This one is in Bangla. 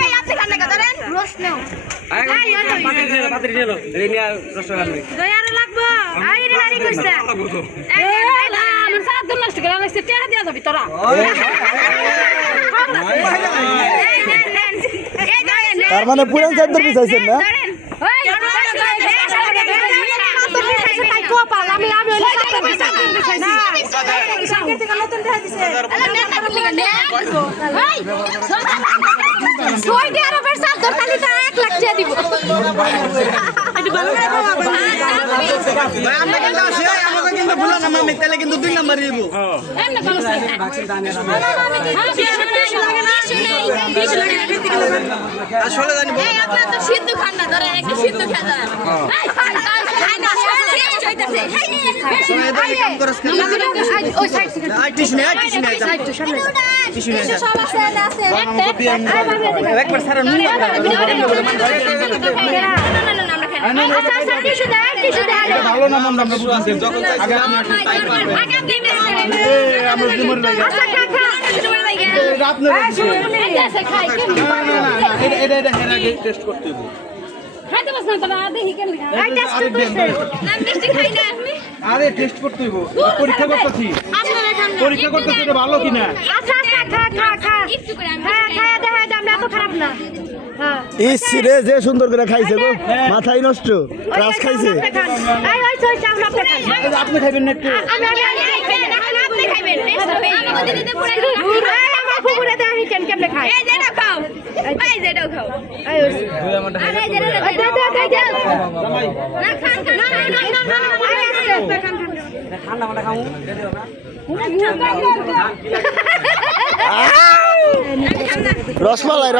ভাই আপনি খান না ধরেন রস নাও পাত্রী নিয়ে লো রেনিয়া রসটা খান দয়ার লাগবো আই রে নানি কইছে আমার সারা দিন নষ্ট করে লাগছে টেহা দিয়া যাবি তোরা তার মানে পুরান চাদর বিছাইছেন না কিন্তু 2 নাম্বার দিব আসলে জানি আপনারা তো সিদ্ধ খান না ধরে একটা সিদ্ধ খেয়ে যায় ওই সাইড থেকে টিস্যু নে সব আছে আছে একবার সারা নুন না আমরা খাই না টিস্যু দেয় ভালো না মন্দ আমরা বুঝাচ্ছি যখন আগে আগে দিবে আমরা দিমর লাগে আচ্ছা খা রাত না আচ্ছা খাই এটা হের আগে টেস্ট করতে হবে খাইতে বস না তোরা দেখি কেন আই টেস্ট করতে না মিষ্টি খাই না আপনি আরে টেস্ট করতে হবে পরীক্ষা করতেছি আপনারা খান না পরীক্ষা করতেছি এটা ভালো কিনা আচ্ছা খা একটু করে আমি খায়া দেখা দাম এত খারাপ না হ্যাঁ ইসরে যে সুন্দর করে খাইছে গো মাথায় নষ্ট রাস খাইছে আই ওই চল চাও না খান আপনি খাবেন না একটু আমি আপনি খাবেন টেস্ট হবে আমাকে দিতে পুরো আমার পুকুরে দে আমি কেমনে খাই এই যেটা খাও এই যেটা খাও এই আরে যেটা দে না খান ঠান্ডা মাথা খাও রসমালাই